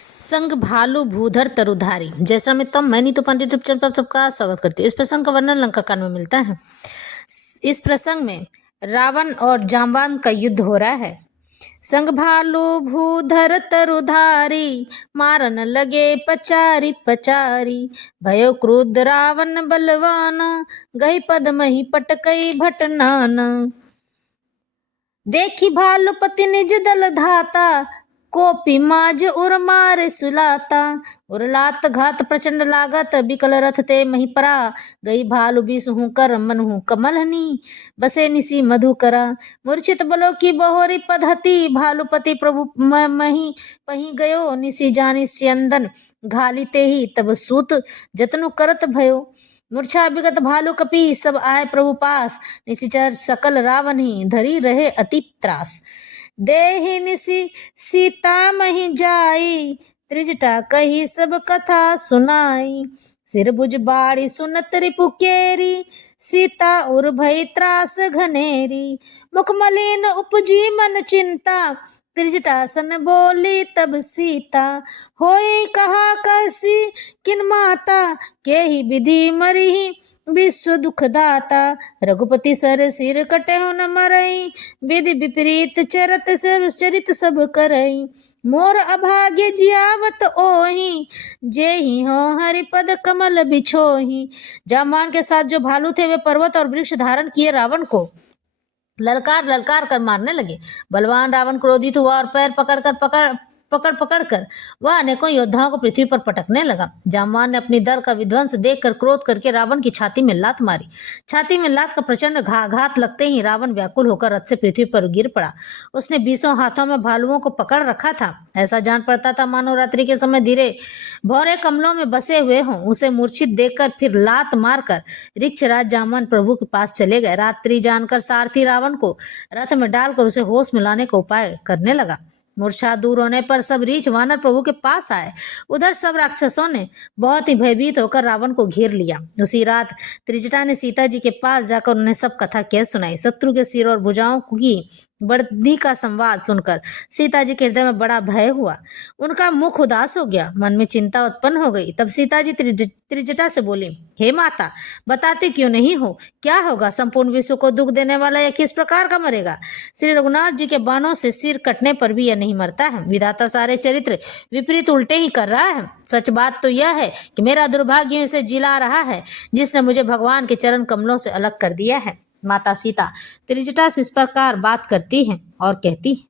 संग भालू भूधर तरुधारी। जैसा मित्रम मैं नीतू पंडित चैनल पर सबका स्वागत करती हूँ। इस प्रसंग का वर्णन लंका कांड में मिलता है। इस प्रसंग में रावण और जाम्बान का युद्ध हो रहा है। संग भालू भूधर तरुधारी, मारन लगे पचारी पचारी। भयो क्रुद्ध रावण बलवाना, गई पद मही पटकई भटनाना। देखी भालुपति निज दल धाता, कोपी माज उर मारे सुलाता। उरलात घात प्रचंड लागत, बिकल रथ ते मही परा। गई भालु बीसहु कर मनहु कमलहनी, बसे निसी मधुकरा। मूर्छित बलो की बहोरी पधति, भालुपति प्रभु मही पही गयो। निसी जानी स्यंदन घाली ते ही, तब सूत जतनु करत भयो। मूर्छा विगत भालु कपि, सब आए प्रभु पास। निशिचर सकल रावण ही, धरी रहे अति त्रास। देहि निसी सीता मही जाई, त्रिजटा कही सब कथा सुनाई। सिर भुज बाड़ी सुनत रिपु केरी, सीता उर भई त्रास घनेरी। मुख मलिन उपजी मन चिंता, त्रिजटा सन बोली तब सीता। होई कहा कहसी किन माता, के ही विधि मरी विश्व दुख दाता। रघुपति सर सिर कटेहु न मरई, विधि विपरीत चरित सब करई। मोर अभाग्य जियावत ओहि, जेहि हो हरिपद कमल बिछोहि। जाम्बान के साथ जो भालू थे वे पर्वत और वृक्ष धारण किए रावण को ललकार ललकार कर मारने लगे। बलवान रावण क्रोधित हुआ और पैर पकड़ कर वह अनेकों योद्धाओं को पृथ्वी पर पटकने लगा। जाम्बान ने अपनी दल का विध्वंस देखकर क्रोध करके रावण की छाती में लात मारी। छाती में लात का प्रचंड घात लगते ही रावण व्याकुल होकर रथ से पृथ्वी पर गिर पड़ा। उसने 20 हाथों में भालुओं को पकड़ रखा था। ऐसा जान पड़ता था मानो रात्रि के समय धीरे भौरे कमलों में बसे हुए हों। उसे मूर्छित देखकर फिर लात मारकर ऋक्षराज जाम्बान प्रभु के पास चले गए। रात्रि जानकर सारथी रावण को रथ में डालकर उसे होश में लाने का उपाय करने लगा। मूर्छा दूर होने पर सब रीछ वानर प्रभु के पास आए। उधर सब राक्षसों ने बहुत ही भयभीत होकर रावण को घेर लिया। उसी रात त्रिजटा ने सीता जी के पास जाकर उन्हें सब कथा कह सुनाई। शत्रु के सिर और भुजाओं की बढ़ती का संवाद सुनकर सीता जी के हृदय में बड़ा भय हुआ। उनका मुख उदास हो गया, मन में चिंता उत्पन्न हो गई। तब सीता जी त्रिजटा से बोली, हे माता, बताते क्यों नहीं हो, क्या होगा? संपूर्ण विश्व को दुख देने वाला यह किस प्रकार का मरेगा? श्री रघुनाथ जी के बाणों से सिर कटने पर भी यह नहीं मरता है। विधाता सारे चरित्र विपरीत उल्टे ही कर रहा है। सच बात तो यह है कि मेरा दुर्भाग्य इसे जिला रहा है, जिसने मुझे भगवान के चरण कमलों से अलग कर दिया है। माता सीता त्रिजटा से इस प्रकार बात करती हैं और कहती है,